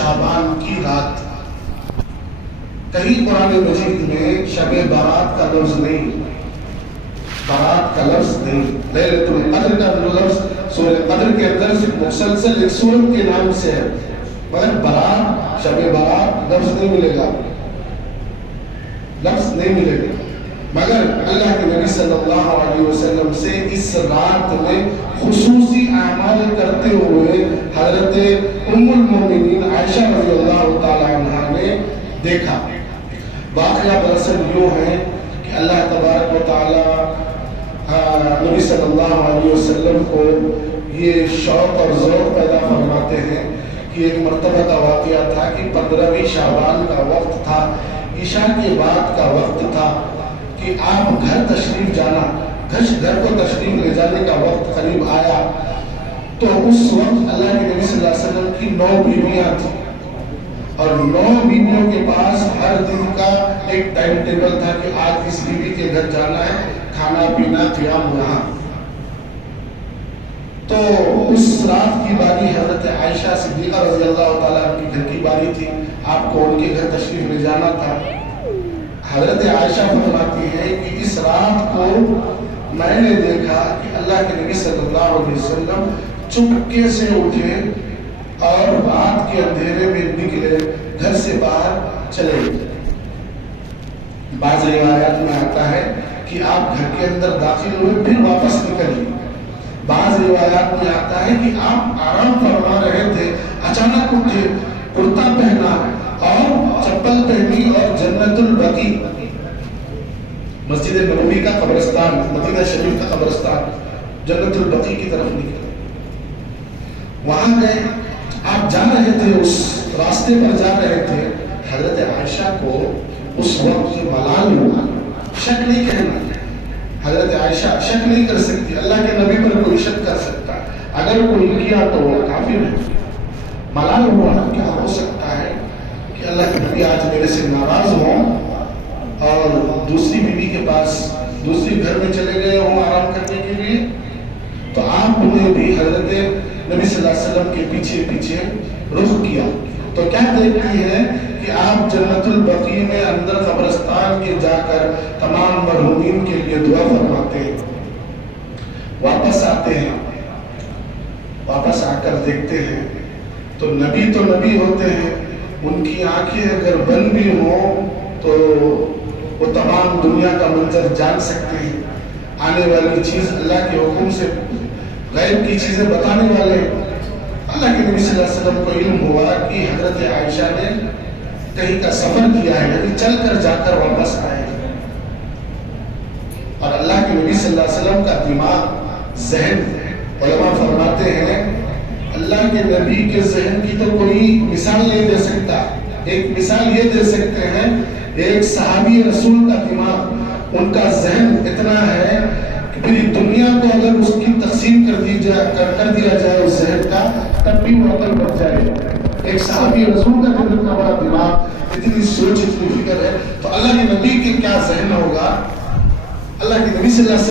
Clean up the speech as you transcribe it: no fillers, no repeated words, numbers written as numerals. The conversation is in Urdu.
شعبان کی رات. کہیں قرآن مجید میں شب برات کا لفظ نہیں، برات کا لفظ نہیں. لیلۃ القدر کا لفظ سورہ قدر کے اندر سے مسلسل ایک سورت کے نام سے ہے، مگر برات، شب برات لفظ نہیں ملے گا، لفظ نہیں ملے گا. مگر اللہ کے نبی صلی اللہ علیہ وسلم سے اس رات میں خصوصی اعمال کرتے ہوئے حضرت ام المومنین عائشہ رضی اللہ تعالی عنہ نے دیکھا. واقعہ دراصل یوں ہے کہ اللہ تبارک و تعالی نبی صلی اللہ علیہ وسلم کو یہ شوق اور ذوق پیدا فرماتے ہیں کہ ایک مرتبہ کا واقعہ تھا کہ 15ویں شعبان کا وقت تھا، عشاء کے بعد کا وقت تھا کہ آپ گھر تشریف جانا، گھر کو تشریف لے جانے کا وقت قریب آیا. تو اس وقت اللہ کے نبی صلی اللہ علیہ وسلم کی 9 بیویاں تھیں اور 9 بیویوں کے پاس ہر دن کا ایک ٹائم ٹیبل تھا کہ آج اس بیوی کے گھر جانا ہے، کھانا پینا قیام وہاں. تو اس رات کی باری حضرت عائشہ صدیقہ رضی اللہ تعالیٰ کی گھر کی باری تھی، آپ کو ان کے گھر تشریف لے جانا تھا. حضرت عائشہ فرماتی ہے کہ اس رات کو میں نے دیکھا کہ اللہ کے نبی صلی اللہ علیہ وسلم چپکے سے اٹھے اور رات کے اندھیرے میں نکلے، گھر سے باہر چلے گئے. بعض روایات میں آتا ہے کہ آپ گھر کے اندر داخل ہوئے پھر واپس نکل گئے. بعض روایات میں آتا ہے کہ آپ آرام فرما رہے تھے، اچانک اٹھے، کرتا پہنا اور چپل پہنی اور جنت البقیع، مسجد نبوی کا قبرستان، مدینہ شریف کا قبرستان، جنت البقیع کی طرف نکلے. وہاں گئے، آپ جا رہے تھے، اس راستے پر جا رہے تھے. حضرت عائشہ کو اس وقت ملال ہوا، شک نہیں کہنا. حضرت عائشہ شک نہیں کر سکتی، اللہ کے نبی پر کوئی شک کر سکتا، اگر کوئی کیا تو وہ کافر ہے. ملال ہوا، کیا ہو سکتا ہے کہ اللہ کے نبی آج میرے سے ناراض ہوں اور دوسری بیوی کے پاس، دوسری گھر میں چلے گئے ہوں آرام کرنے کے لیے. تو آپ نے بھی حضرت نبی صلی اللہ علیہ وسلم کے پیچھے پیچھے رخ کیا. تو کیا دیکھتی ہے کہ آپ جنت البقیع میں اندر قبرستان کے جا کر تمام مرحومین کے لیے دعا فرماتے ہیں. واپس آتے ہیں، واپس آ کر دیکھتے ہیں تو نبی ہوتے ہیں، ان کی آنکھیں اگر بند بھی ہوں تو وہ تمام دنیا کا منظر جان سکتے ہیں. آنے والی چیز اللہ کے حکم سے غیب کی چیزیں بتانے والے. اللہ کے نبی صلی اللہ علیہ وسلم کو علم ہوا کہ حضرت عائشہ نے کہیں کا سفر کیا ہے، یعنی چل کر جا کر واپس آئے. اور اللہ کے نبی صلی اللہ علیہ وسلم کا دماغ، ذہن، علماء فرماتے ہیں اللہ کے نبی کے ذہن کی تو کوئی مثال نہیں دے سکتا. ایک مثال یہ دے سکتے ہیں، ایک صحابی رسول کا دماغ، ان کا ذہن اتنا ہے کہ پوری دنیا کو اگر اس کی تقسیم کر دیا جائے اس ذہن کا، تب بھی وہ عقل بڑھ جائے. ایک صحابی رسول کا اتنا بڑا دماغ، اتنی سوچ، اتنی فکر ہے، تو اللہ کے نبی کے کیا ذہن ہوگا. اللہ کے نبی صلی اللہ علیہ وسلم